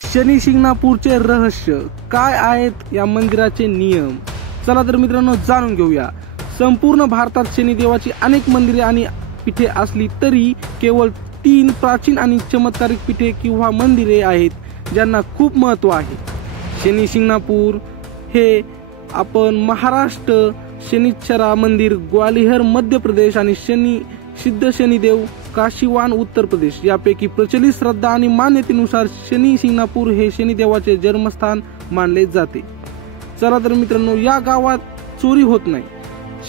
शनी शिंगणापूरचे रहस्य काय आहेत, या मंदिराचे नियम, चला तर मित्रांनो जाणून घेऊया। संपूर्ण भारतात शनिदेवाची अनेक मंदिरे आणि पीठे असली तरी केवळ 3 प्राचीन आणि चमत्कारिक पीठे किंवा मंदिरे आहेत ज्यांना खूप महत्त्व आहे। शनी शिंगणापूर हे आपण महाराष्ट्र, शनिश्चरा मंदिर ग्वालियर मध्य प्रदेश आणि सिद्ध शनिदेव काशीवान उत्तर प्रदेश यापैकी प्रचलित श्रद्धा आणि मान्यतेनुसार शनी शिंगणापूर हे शनिदेवाचे जन्मस्थान मानले जाते। चला तर मित्रांनो, या गावात चोरी होत नाही।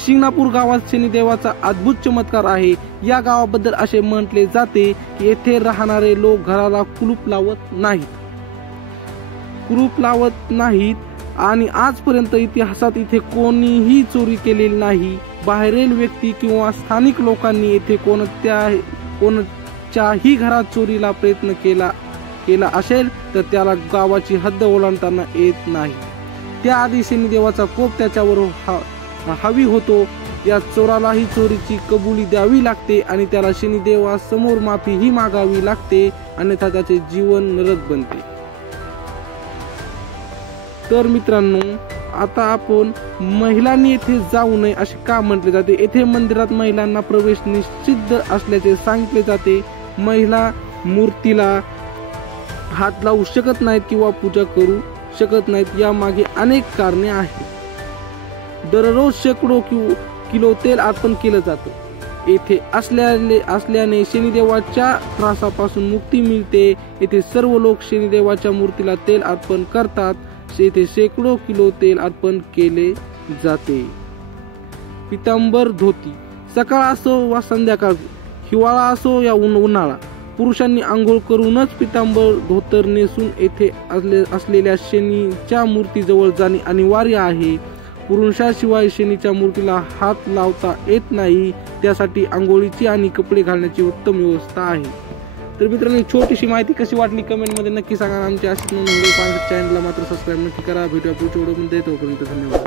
शिंगणापूर गावात शनिदेवाचा अद्भुत चमत्कार आहे। या गावाबद्दल असे म्हटले जाते की येथे राहणारे लोक घराला कुलूप लावत नाहीत आणि आजपर्यंत इतिहासात इथे कोणीही चोरी केलेली नाही। बाहेरील व्यक्ती किंवा स्थानिक लोकांनी येथे कोणत्याही घरात चोरीला प्रयत्न केला असेल तर त्याला गावाची हद्द ओलांडताना येत नाही। त्याआधी शनिदेवाचा कोप त्याच्यावर हवी होतो। या चोरालाही चोरीची कबुली द्यावी लागते आणि त्याला शनिदेवासमोर माफीही मागावी लागते, अन्यथा त्याचे जीवन नरक बनते। तर मित्रांनो, आता आपण महिलांनी येथे जाऊ नये असे का म्हटले जाते? येथे मंदिरात महिलांना प्रवेश निषिद्ध असल्याचे सांगितले जाते। महिला मूर्तीला हात लावू शकत नाहीत किंवा पूजा करू शकत नाहीत। यामागे अनेक कारणे आहेत। दररोज शेकडो किलो तेल अर्पण केलं जातं। येथे असल्याने शनिदेवाच्या त्रासापासून मुक्ती मिळते। येथे सर्व लोक शनिदेवाच्या मूर्तीला तेल अर्पण करतात। येथे शेकडो किलो तेल अर्पण केले जाते। पितांबर धोती, सकाळ असो वा संध्याकाळ, हिवाळा असो या उन्हाळा, पुरुषांनी आंघोळ करूनच पितांबर धोतर नेसून येथे असलेल्या शनीच्या मूर्तीजवळ जाणे अनिवार्य आहे। पुरुषाशिवाय शनीच्या मूर्तीला हात लावता येत नाही, त्यासाठी आंघोळीची आणि कपडे घालण्याची उत्तम व्यवस्था आहे। तर मित्रांनो, छोटीशी माहिती कशी वाटली कमेंटमध्ये नक्की सांगा। आमच्या चॅनलला मात्र सबस्क्राईब नक्की करा। भेटूया पुढच्या व्हिडिओमध्ये, तोपर्यंत धन्यवाद।